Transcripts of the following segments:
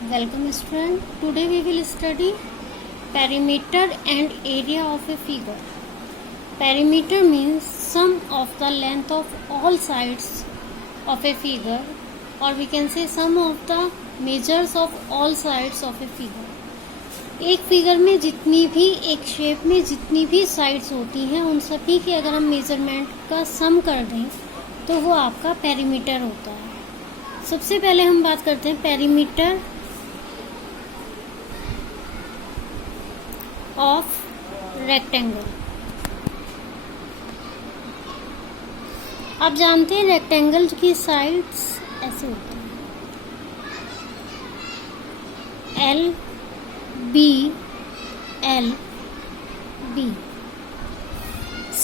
Welcome student. Today we will study perimeter and area of a figure. Perimeter means sum of the length of all sides of a figure, or we can say sum of the measures of all sides of a figure. एक figure में जितनी भी एक shape में जितनी भी sides होती हैं उन सभी की अगर हम मेजरमेंट का सम कर दें तो वो आपका पेरीमीटर होता है. सबसे पहले हम बात करते हैं पेरीमीटर ऑफ रेक्टेंगल. आप जानते हैं रेक्टेंगल की साइड्स ऐसे होती हैं L B L B.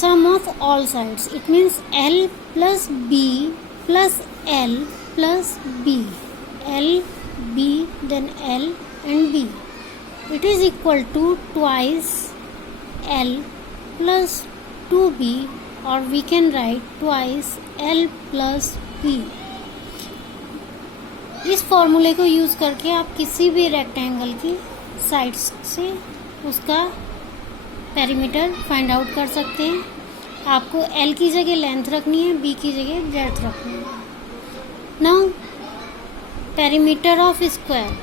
Sum of all sides it means L plus B plus L plus B. L B then L and B. It is equal to twice L plus 2B, or we can write twice L plus B. इस फॉर्मूले को use करके आप किसी भी rectangle की sides से उसका पेरीमीटर फाइंड आउट कर सकते हैं. आपको L की जगह लेंथ रखनी है, B की जगह ब्रेड्थ रखनी है. Now perimeter of square.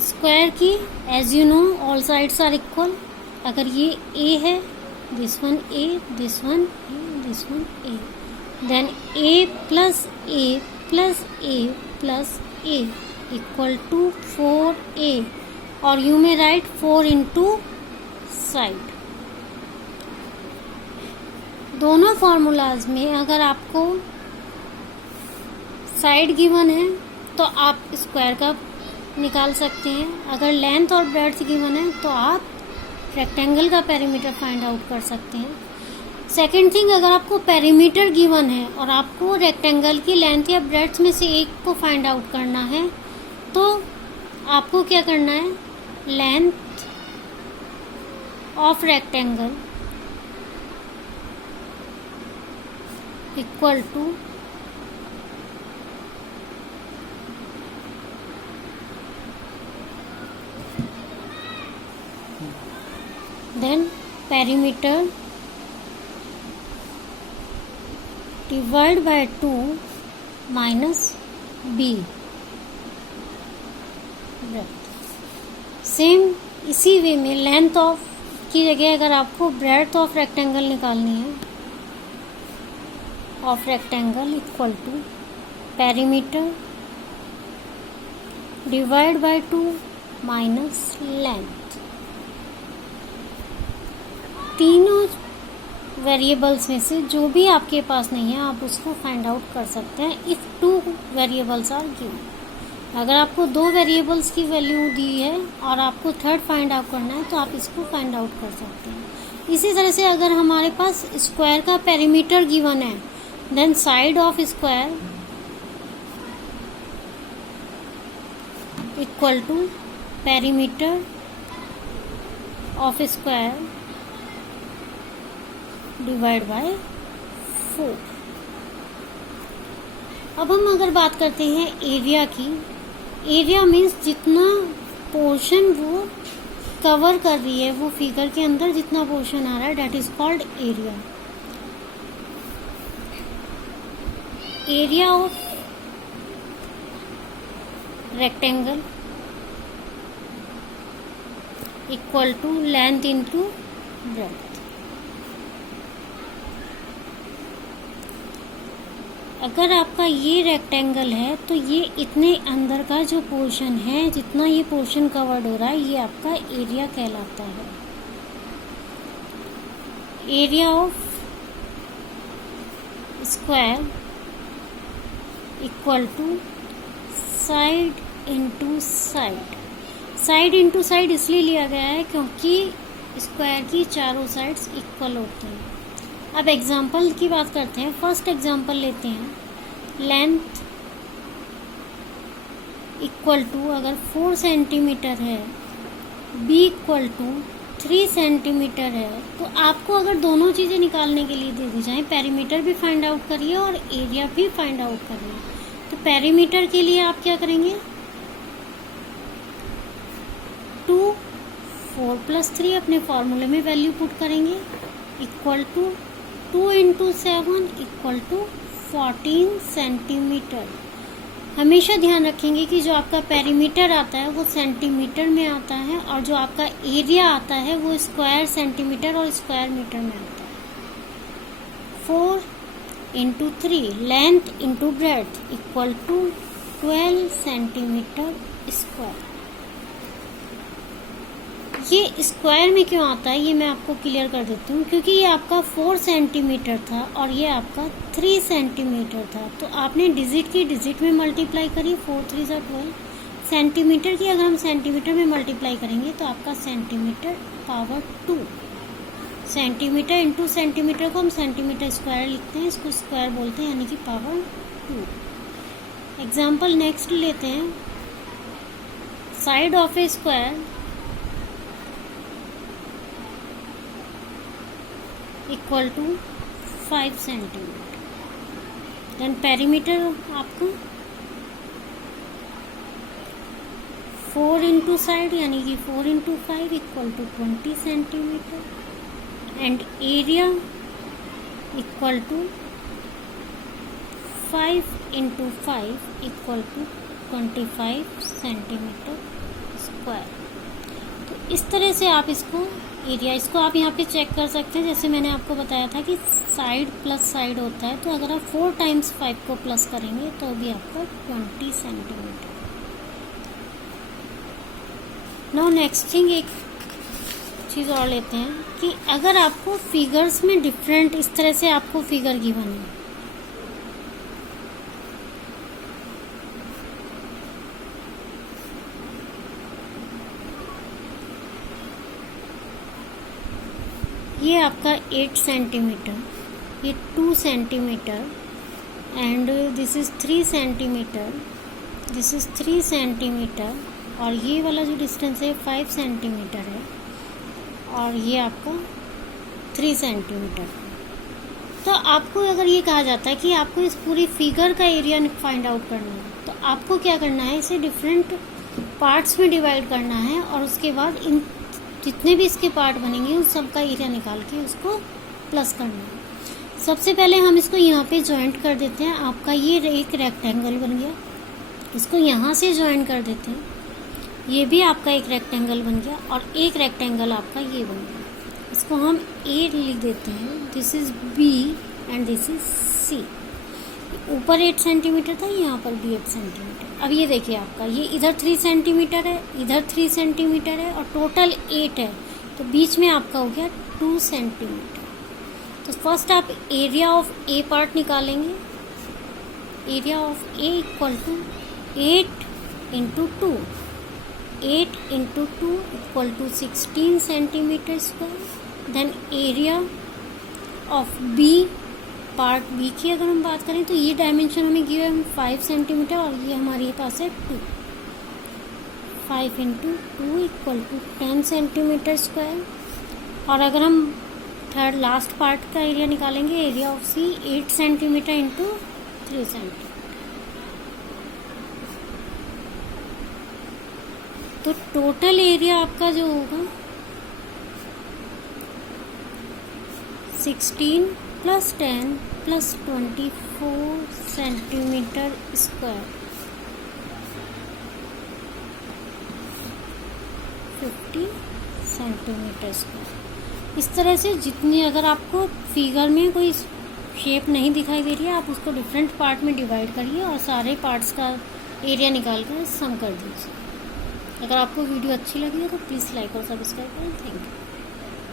Square की as you know all sides are equal. अगर ये ए है, this one A, this one A, this one A, then A plus A plus A plus A equal to 4a, और you may write 4 into side. दोनों formulas में अगर आपको side given है तो आप स्क्वायर का निकाल सकते हैं. अगर लेंथ और ब्रेड्थ गिवन है तो आप रेक्टेंगल का पेरीमीटर फाइंड आउट कर सकते हैं. सेकंड थिंग, अगर आपको पेरीमीटर गिवन है और आपको रेक्टेंगल की लेंथ या ब्रेड्थ में से एक को फाइंड आउट करना है तो आपको क्या करना है, length of rectangle equal to then perimeter divide by 2 minus b. Same इसी वे में लेंथ ऑफ की जगह अगर आपको ब्रेड्थ ऑफ रेक्टेंगल निकालनी है, of rectangle equal to perimeter divide by 2 minus length. तीनों वेरिएबल्स में से जो भी आपके पास नहीं है आप उसको फाइंड आउट कर सकते हैं इफ 2 वेरिएबल्स आर गिवन. अगर आपको 2 वेरिएबल्स की वैल्यू दी है और आपको थर्ड फाइंड आउट करना है तो आप इसको फाइंड आउट कर सकते हैं. इसी तरह से अगर हमारे पास स्क्वायर का पेरीमीटर गिवन है then side of square equal to perimeter of square divide by 4. अब हम अगर बात करते हैं एरिया की. एरिया मीन्स जितना पोर्शन वो कवर कर रही है, वो फिगर के अंदर जितना पोर्शन आ रहा है, that is called area. Area of rectangle equal to length into breadth. अगर आपका ये रेक्टेंगल है तो ये इतने अंदर का जो पोर्शन है, जितना ये पोर्शन कवर्ड हो रहा है, ये आपका एरिया कहलाता है. Area of square equal to side into side. Side into side इसलिए लिया गया है क्योंकि स्क्वायर की चारों साइड्स इक्वल होती हैं. अब एग्जाम्पल की बात करते हैं. फर्स्ट एग्जाम्पल लेते हैं. लेंथ इक्वल टू अगर 4 सेंटीमीटर है, बी इक्वल टू 3 सेंटीमीटर है, तो आपको अगर दोनों चीज़ें निकालने के लिए दे दी जाए, पेरीमीटर भी फाइंड आउट करिए और एरिया भी फाइंड आउट करिए, तो पेरीमीटर के लिए आप क्या करेंगे, 2 4 + 3 अपने फॉर्मूले में वैल्यू पुट करेंगे, इक्वल टू 2 × 7 = 14 सेंटीमीटर। हमेशा ध्यान रखेंगे कि जो आपका पेरीमीटर आता है वो सेंटीमीटर में आता है और जो आपका एरिया आता है वो स्क्वायर सेंटीमीटर और स्क्वायर मीटर में आता है। 4 × 3 लेंथ × ब्रेड्थ = 12 सेंटीमीटर स्क्वायर। ये स्क्वायर में क्यों आता है ये मैं आपको क्लियर कर देती हूँ, क्योंकि ये आपका 4 सेंटीमीटर था और ये आपका 3 सेंटीमीटर था, तो आपने डिजिट की डिजिट में मल्टीप्लाई करी, 4 × 3 = 12। सेंटीमीटर की अगर हम सेंटीमीटर में मल्टीप्लाई करेंगे तो आपका सेंटीमीटर पावर 2, सेंटीमीटर × सेंटीमीटर को हम सेंटीमीटर स्क्वायर लिखते हैं, इसको स्क्वायर बोलते हैं, यानी कि पावर 2। एग्जाम्पल नेक्स्ट लेते हैं, side of a square = 5 centimeter. Then perimeter आपको 4 × साइड यानी कि 4 × 5 = 20 centimetre and area = 5 × 5 = 25 centimetre square. तो इस तरह से आप इसको आप यहाँ पे चेक कर सकते हैं। जैसे मैंने आपको बताया था कि साइड प्लस साइड होता है, तो अगर आप 4 × 5 को प्लस करेंगे तो भी आपका 20 सेंटीमीटर। नाउ नेक्स्ट थिंग, एक चीज़ और लेते हैं कि अगर आपको फिगर्स में डिफरेंट इस तरह से आपको फिगर गिवन है, ये आपका 8 सेंटीमीटर, ये 2 centimetre and this is 3 centimetre, this is 3 centimetre और ये वाला जो डिस्टेंस है 5 सेंटीमीटर है और ये आपका 3 सेंटीमीटर। तो आपको अगर ये कहा जाता है कि आपको इस पूरी फिगर का एरिया फाइंड आउट करना है, तो आपको क्या करना है, इसे डिफरेंट पार्ट्स में डिवाइड करना है और उसके बाद इन जितने भी इसके पार्ट बनेंगे उन सब का एरिया निकाल के उसको प्लस करना है। सबसे पहले हम इसको यहाँ पे जॉइंट कर देते हैं। आपका ये एक रेक्टेंगल बन गया, इसको यहाँ से जॉइन कर देते हैं, ये भी आपका एक रेक्टेंगल बन गया और एक रेक्टेंगल आपका ये बन गया। इसको हम ए लिख देते हैं, this is B and this is C. ऊपर 8 सेंटीमीटर था, यहाँ पर भी 8 सेंटीमीटर। अब ये देखिए आपका ये इधर 3 सेंटीमीटर है, इधर 3 सेंटीमीटर है और टोटल 8 है, तो बीच में आपका हो गया 2 सेंटीमीटर। तो फर्स्ट आप एरिया ऑफ ए पार्ट निकालेंगे। Area of A = 8 × 2, 8 × 2 = 16 centimeter square. Then area of B part B की अगर हम बात करें तो ये डायमेंशन हमें गिवन है 5 सेंटीमीटर और ये हमारे पास है 2। 5 × 2 = 10 सेंटीमीटर स्क्वायर। और अगर हम थर्ड लास्ट पार्ट का एरिया निकालेंगे, area of C 8 centimeter × 3 centimeter. तो टोटल एरिया आपका जो होगा 16 + 10 + 24 सेंटीमीटर स्क्वायर, 50 सेंटीमीटर स्क्वायर। इस तरह से जितनी अगर आपको फिगर में कोई शेप नहीं दिखाई दे रही है, आप उसको डिफरेंट पार्ट में डिवाइड करिए और सारे पार्ट्स का एरिया निकाल कर सम कर दीजिए। अगर आपको वीडियो अच्छी लगी है तो प्लीज़ लाइक और सब्सक्राइब करें। Thank you.